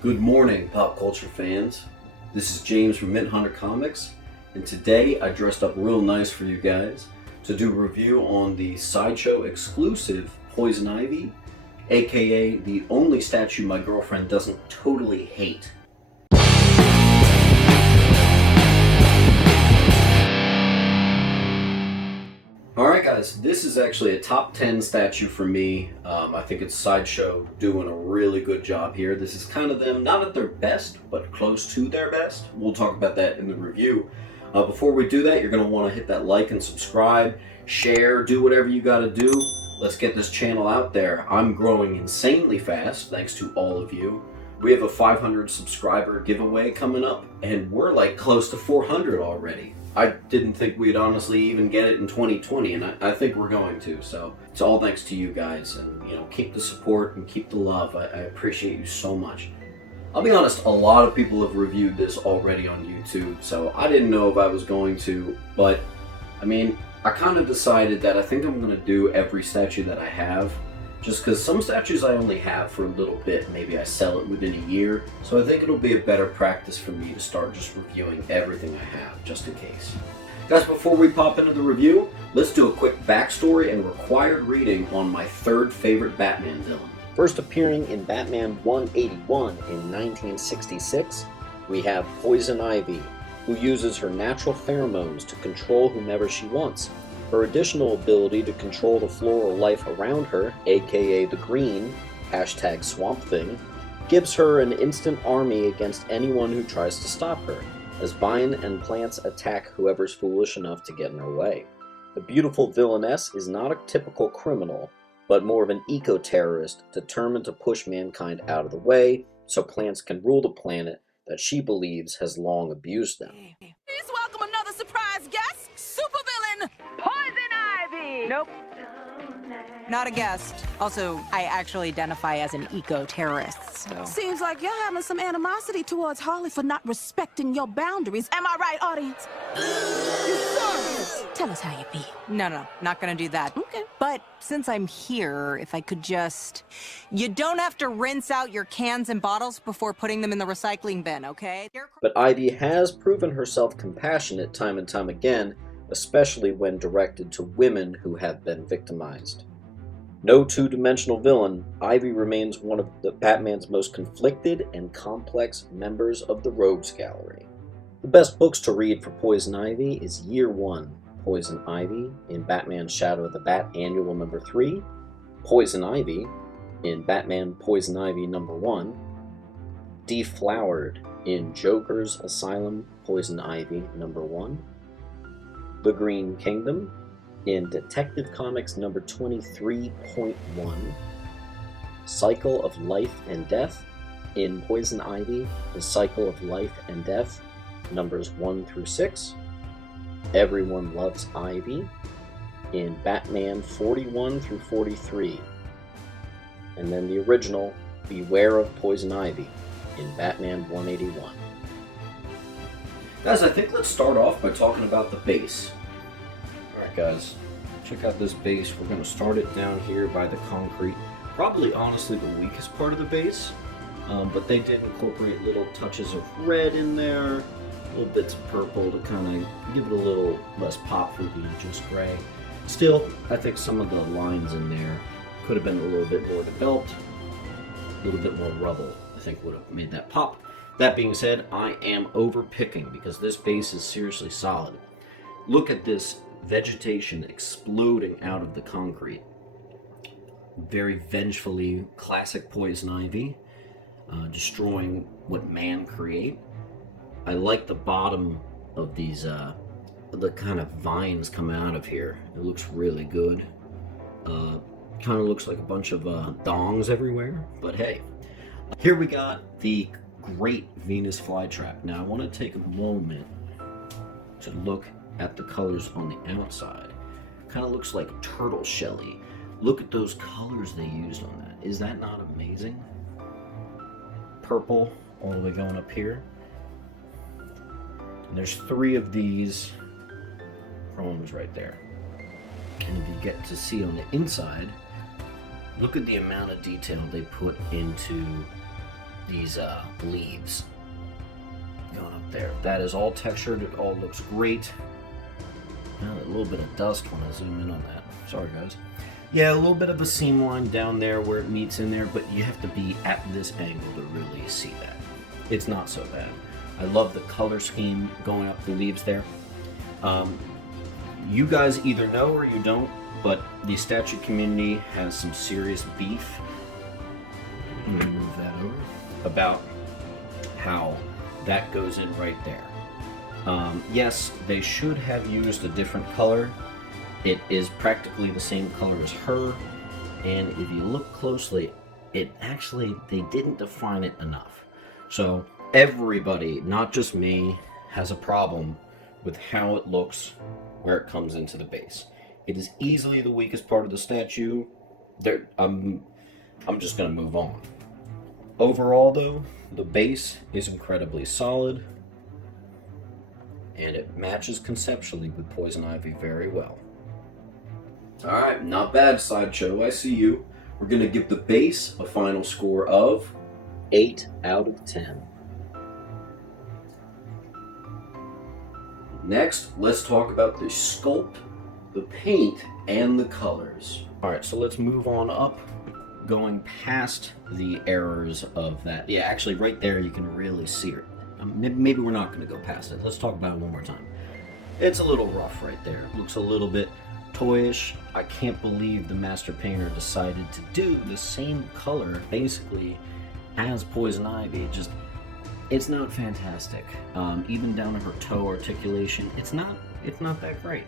Good morning, pop culture fans. This is James from Mint Hunter Comics, and today I dressed up real nice for you guys to do a review on the Sideshow exclusive Poison Ivy, aka the only statue my girlfriend doesn't totally hate. Alright guys, this is actually a top 10 statue for me. I think it's Sideshow doing a really good job here. This is kind of them, not at their best, but close to their best. We'll talk about that in the review. Before we do that, you're going to want to hit that like and subscribe, share, do whatever you got to do. Let's get this channel out there. I'm growing insanely fast, thanks to all of you. We have a 500 subscriber giveaway coming up, and we're like close to 400 already. I didn't think we'd honestly even get it in 2020, and I think we're going to. So it's all thanks to you guys, and keep the support and keep the love. I appreciate you so much. I'll be honest, a lot of people have reviewed this already on YouTube, so I didn't know if I was going to, but I mean, I kind of decided that I think I'm going to do every statue that I have, just because some statues I only have for a little bit. Maybe I sell it within a year, so I think it'll be a better practice for me to start just reviewing everything I have, just in case. Guys, before we pop into the review, let's do a quick backstory and required reading on my third favorite Batman villain. First appearing in Batman 181 in 1966, we have Poison Ivy, who uses her natural pheromones to control whomever she wants. Her additional ability to control the floral life around her, aka the green, hashtag Swamp Thing, gives her an instant army against anyone who tries to stop her, as vine and plants attack whoever's foolish enough to get in her way. The beautiful villainess is not a typical criminal, but more of an eco-terrorist determined to push mankind out of the way so plants can rule the planet that she believes has long abused them. Please welcome another surprise guest, supervillain Poison Ivy! Nope. Not a guest. Also, I actually identify as an eco-terrorist. So. Seems like you're having some animosity towards Harley for not respecting your boundaries. Am I right, audience? Tell us how you feel. No, not gonna do that. Okay. But since I'm here, if I could just... You don't have to rinse out your cans and bottles before putting them in the recycling bin, okay? But Ivy has proven herself compassionate time and time again, especially when directed to women who have been victimized. No two-dimensional villain, Ivy remains one of Batman's most conflicted and complex members of the Rogues Gallery. The best books to read for Poison Ivy is Year 1, Poison Ivy in Batman Shadow of the Bat Annual number 3, Poison Ivy in Batman Poison Ivy number 1, Deflowered in Joker's Asylum Poison Ivy number 1, The Green Kingdom in Detective Comics number 23.1, Cycle of Life and Death in Poison Ivy, The Cycle of Life and Death, numbers 1 through 6, Everyone Loves Ivy in Batman 41 through 43, and then the original Beware of Poison Ivy in Batman 181. Guys, I think let's start off by talking about the base. Alright guys, check out this base. We're going to start it down here by the concrete. Probably honestly the weakest part of the base, but they did incorporate little touches of red in there, little bits of purple to kind of give it a little less pop for being just gray. Still, I think some of the lines in there could have been a little bit more developed, a little bit more rubble, I think would have made that pop. That being said, I am overpicking because this base is seriously solid. Look at this vegetation exploding out of the concrete. Very vengefully classic Poison Ivy, destroying what man create. I like the bottom of these, the kind of vines coming out of here. It looks really good. Kind of looks like a bunch of dongs everywhere, but hey. Here we got the great Venus flytrap. Now I want to take a moment to look at the colors on the outside. Kind of looks like turtle shelly. Look at those colors they used on that. Is that not amazing? Purple all the way going up here. And there's 3 of these chromes right there. And if you get to see on the inside, look at the amount of detail they put into these leaves going up there. That is all textured. It all looks great. A little bit of dust when I zoom in on that. Sorry, guys. Yeah, a little bit of a seam line down there where it meets in there, but you have to be at this angle to really see that. It's not so bad. I love the color scheme going up the leaves there. You guys either know or you don't, but the statue community has some serious beef. Let me move that over. About how that goes in right there. Yes, they should have used a different color. It is practically the same color as her, and if you look closely, they didn't define it enough. So everybody, not just me, has a problem with how it looks where it comes into the base. It is easily the weakest part of the statue. I'm just going to move on. Overall, though, the base is incredibly solid, and it matches conceptually with Poison Ivy very well. Alright, not bad, Sideshow. I see you. We're going to give the base a final score of 8 out of 10. Next, let's talk about the sculpt, the paint, and the colors. Alright, so let's move on up, going past the errors of that. Yeah, actually, right there you can really see it. Maybe we're not going to go past it. Let's talk about it one more time. It's a little rough right there. It looks a little bit toyish. I can't believe the master painter decided to do the same color, basically, as Poison Ivy. It's not fantastic. Even down to her toe articulation, it's not that great.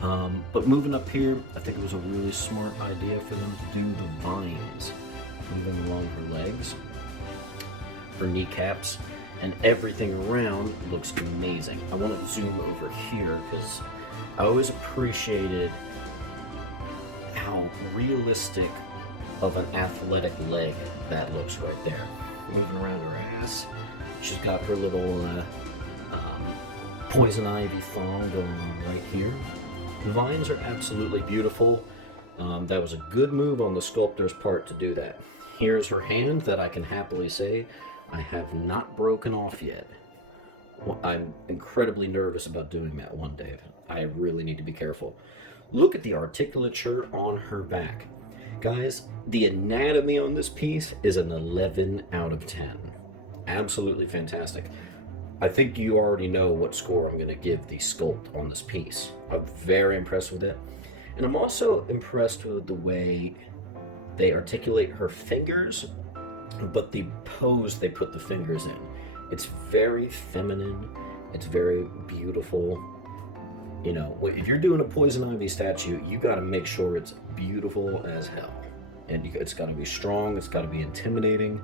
But moving up here, I think it was a really smart idea for them to do the vines moving along her legs, her kneecaps, and everything around looks amazing. I want to zoom over here because I always appreciated how realistic of an athletic leg that looks right there. Moving around her ass. She's got her little Poison Ivy fawn going on right here. The vines are absolutely beautiful. That was a good move on the sculptor's part to do that. Here's her hand that I can happily say I have not broken off yet. Well, I'm incredibly nervous about doing that one day. I really need to be careful. Look at the articulature on her back. Guys, the anatomy on this piece is an 11 out of 10. Absolutely fantastic. I think you already know what score I'm going to give the sculpt on this piece. I'm very impressed with it. And I'm also impressed with the way they articulate her fingers, but the pose they put the fingers in. It's very feminine. It's very beautiful. You know, if you're doing a Poison Ivy statue, you got to make sure it's beautiful as hell. And it's got to be strong. It's got to be intimidating.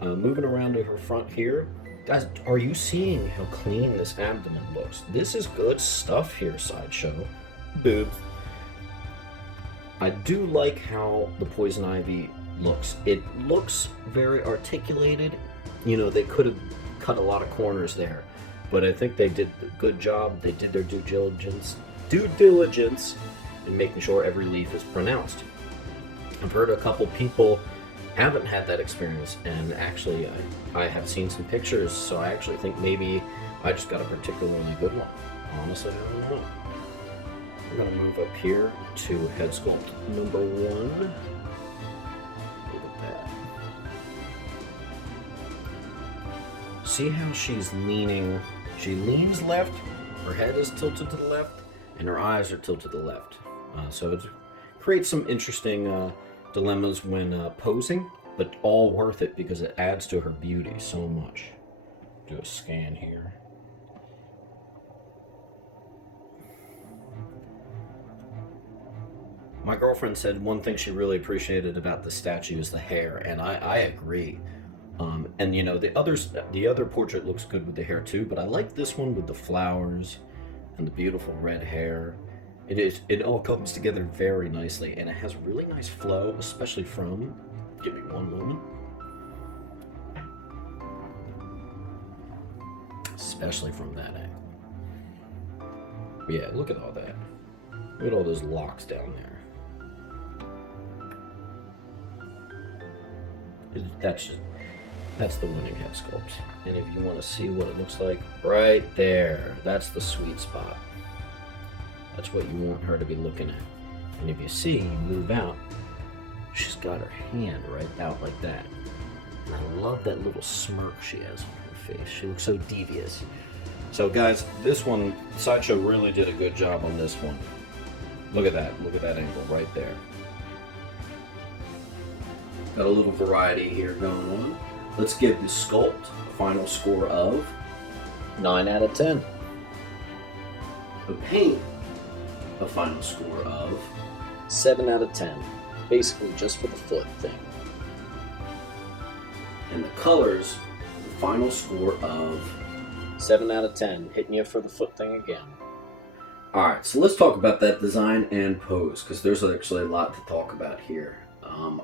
Moving around to her front here. Guys, are you seeing how clean this abdomen looks? This is good stuff here, Sideshow. Boobs. I do like how the Poison Ivy looks. It looks very articulated. You know, they could have cut a lot of corners there, but I think they did a good job. They did their due diligence in making sure every leaf is pronounced. I've heard a couple people haven't had that experience, and actually I have seen some pictures, so I actually think maybe I just got a particularly good one. Honestly, I don't know. We're going to move up here to head sculpt number 1. Look at that. See how she's leaning? She leans left, her head is tilted to the left, and her eyes are tilted to the left. So it creates some interesting dilemmas when posing, but all worth it because it adds to her beauty so much. Do a scan here. My girlfriend said one thing she really appreciated about the statue is the hair, and I agree. And you know, the other portrait looks good with the hair too, but I like this one with the flowers and the beautiful red hair. It all comes together very nicely, and it has really nice flow, especially from, give me one moment, especially from that angle. Yeah, look at all that. Look at all those locks down there. That's the winning head sculpt. And if you want to see what it looks like, right there, that's the sweet spot. That's what you want her to be looking at. And if you see, you move out, she's got her hand right out like that. And I love that little smirk she has on her face. She looks so devious. So guys, this one, Sideshow really did a good job on this one. Look at that angle right there. Got a little variety here going on. Let's give the sculpt a final score of 9 out of 10. the paint a final score of 7 out of 10. Basically just for the foot thing. and the colors the final score of 7 out of 10. Hitting you for the foot thing again. Alright, so let's talk about that design and pose, because there's actually a lot to talk about here.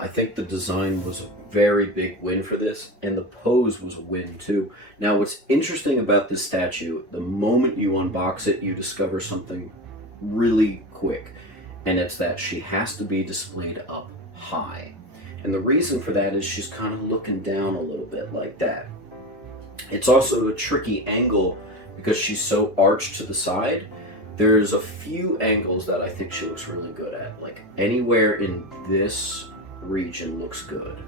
I think the design was a very big win for this, and the pose was a win too. Now, what's interesting about this statue, the moment you unbox it, you discover something really quick, and it's that she has to be displayed up high. And the reason for that is she's kind of looking down a little bit like that. It's also a tricky angle because she's so arched to the side. There's a few angles that I think she looks really good at. Like anywhere in this region looks good.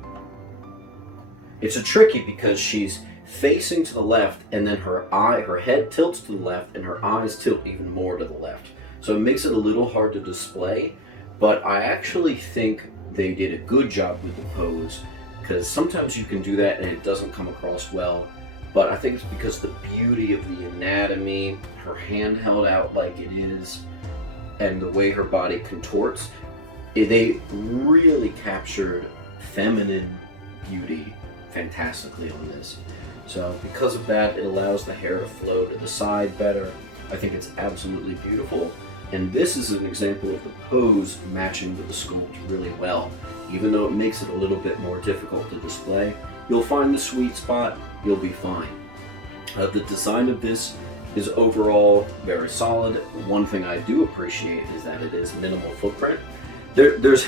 It's a tricky because she's facing to the left and then her head tilts to the left and her eyes tilt even more to the left. So it makes it a little hard to display, but I actually think they did a good job with the pose, because sometimes you can do that and it doesn't come across well. But I think it's because the beauty of the anatomy, her hand held out like it is, and the way her body contorts, they really captured feminine beauty fantastically on this. So because of that, it allows the hair to flow to the side better. I think it's absolutely beautiful. And this is an example of the pose matching with the sculpt really well. Even though it makes it a little bit more difficult to display, you'll find the sweet spot, you'll be fine. The design of this is overall very solid. One thing I do appreciate is that it is minimal footprint. There's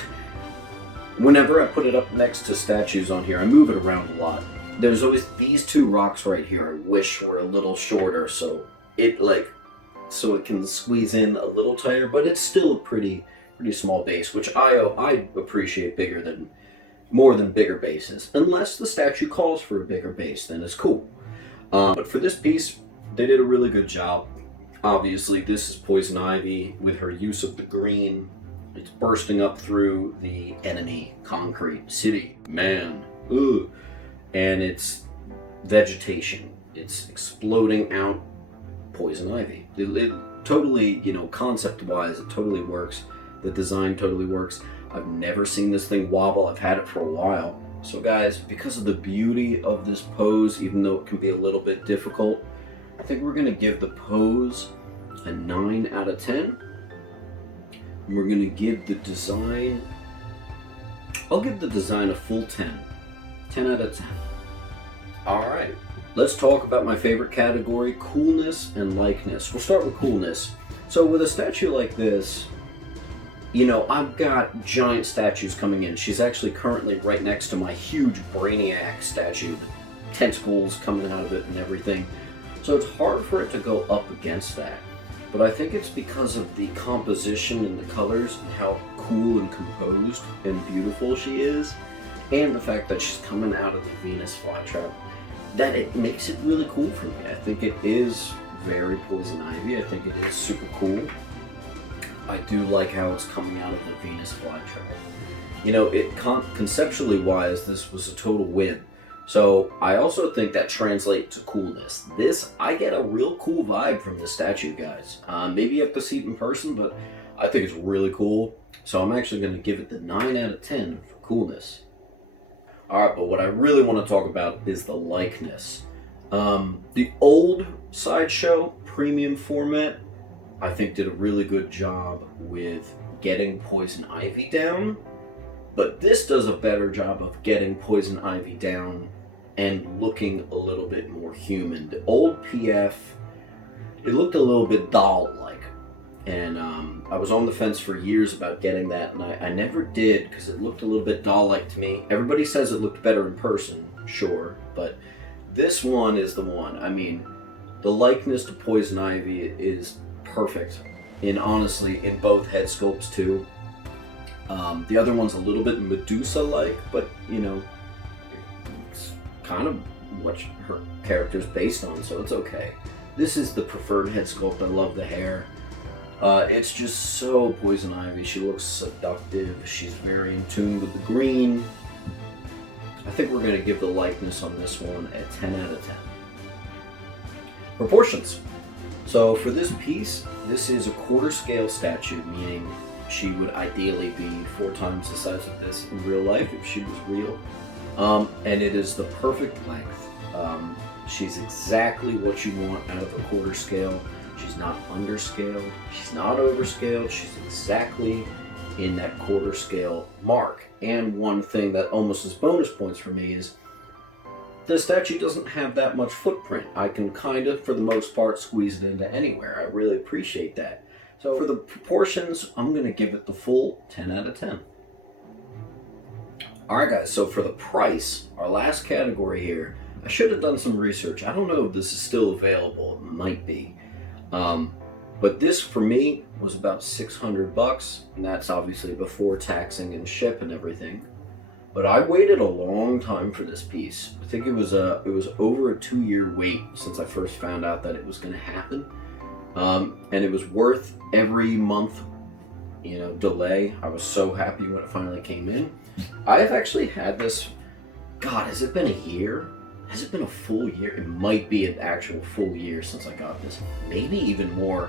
whenever I put it up next to statues on here, I move it around a lot. There's always these two rocks right here I wish were a little shorter so it can squeeze in a little tighter, but it's still a pretty small base, which I appreciate more than bigger bases. Unless the statue calls for a bigger base, then it's cool. But for this piece, they did a really good job. Obviously, this is Poison Ivy with her use of the green. It's bursting up through the enemy concrete city. Man. Ooh. And it's vegetation. It's exploding out Poison Ivy. It totally, concept-wise, it totally works. The design totally works. I've never seen this thing wobble. I've had it for a while. So guys, because of the beauty of this pose, even though it can be a little bit difficult, I think we're going to give the pose a 9 out of 10. And we're going to give the design... I'll give the design a full 10. 10 out of 10. Alright, let's talk about my favorite category, coolness and likeness. We'll start with coolness. So with a statue like this, I've got giant statues coming in. She's actually currently right next to my huge Brainiac statue, the tentacles coming out of it and everything. So it's hard for it to go up against that. But I think it's because of the composition and the colors and how cool and composed and beautiful she is, and the fact that she's coming out of the Venus flytrap, that it makes it really cool for me. I think it is very Poison Ivy. I think it is super cool. I do like how it's coming out of the Venus flytrap. Conceptually wise, this was a total win. So I also think that translates to coolness. I get a real cool vibe from this statue, guys. Maybe you have to see it in person, but I think it's really cool. So I'm actually going to give it the 9 out of 10 for coolness. Alright, but what I really want to talk about is the likeness. The old Sideshow premium format, I think, did a really good job with getting Poison Ivy down, but this does a better job of getting Poison Ivy down and looking a little bit more human. The old PF, it looked a little bit doll-like, and I was on the fence for years about getting that, and I never did because it looked a little bit doll-like to me. Everybody says it looked better in person. sure, but this one is the one. I mean, the likeness to Poison Ivy is perfect, and honestly, in both head sculpts too. The other one's a little bit Medusa-like, but you know, it's kind of what her character's based on, so it's okay. This is the preferred head sculpt. I love the hair. It's just so Poison Ivy. She looks seductive. She's very in tune with the green. I think we're going to give the likeness on this one a 10 out of 10. Proportions. So for this piece, this is a quarter scale statue, meaning she would ideally be 4 times the size of this in real life if she was real. And it is the perfect length. She's exactly what you want out of a quarter scale. She's not underscaled, she's not overscaled, she's exactly in that quarter scale mark. And one thing that almost is bonus points for me is the statue doesn't have that much footprint. I can kind of, for the most part, squeeze it into anywhere. I really appreciate that. So for the proportions, I'm going to give it the full 10 out of 10. Alright guys, so for the price, our last category here, I should have done some research. I don't know if this is still available. It might be. But this for me was about $600, and that's obviously before taxing and ship and everything. But I waited a long time for this piece. I think it was over a 2-year wait since I first found out that it was going to happen, and it was worth every month, you know, delay. I was so happy when it finally came in. I have actually had this. God, has it been a year? Has it been a full year? It might be an actual full year since I got this. Maybe even more.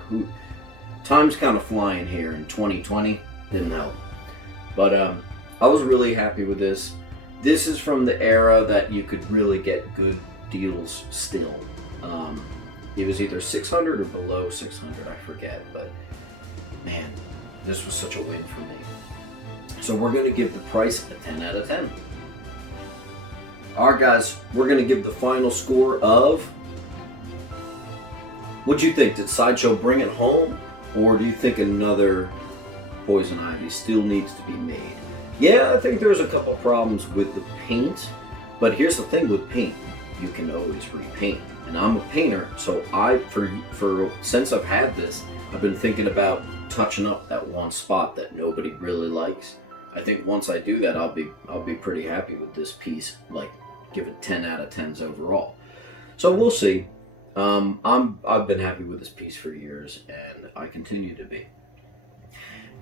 Time's kind of flying here in 2020. Didn't know. But I was really happy with this. This is from the era that you could really get good deals still. It was either 600 or below 600, I forget. But man, this was such a win for me. So we're going to give the price a 10 out of 10. Alright guys, we're going to give the final score of... What'd you think? Did Sideshow bring it home? Or do you think another Poison Ivy still needs to be made? Yeah, I think there's a couple problems with the paint. But here's the thing with paint. You can always repaint. And I'm a painter, so since I've had this, I've been thinking about touching up that one spot that nobody really likes. I think once I do that, I'll be pretty happy with this piece. Like, give it 10 out of 10s overall. So we'll see. I've been happy with this piece for years, and I continue to be.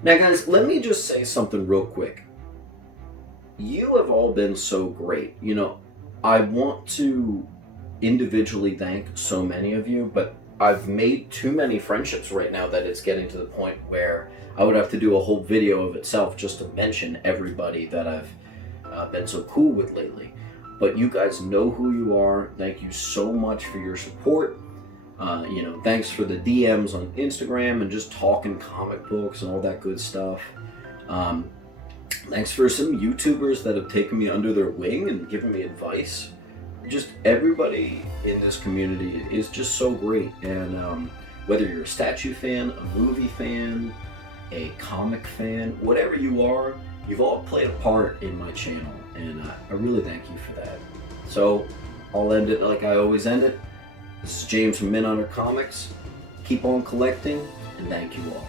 Now, guys, let me just say something real quick. You have all been so great. You know, I want to individually thank so many of you, but I've made too many friendships right now that it's getting to the point where I would have to do a whole video of itself just to mention everybody that I've been so cool with lately. But you guys know who you are. Thank you so much for your support. You know, thanks for the DMs on Instagram and just talking comic books and all that good stuff. Thanks for some YouTubers that have taken me under their wing and given me advice. Just everybody in this community is just so great. And whether you're a statue fan, a movie fan, a comic fan, whatever you are, you've all played a part in my channel. And I really thank you for that. So I'll end it like I always end it. This is James from Mint Hunter Comics. Keep on collecting, and thank you all.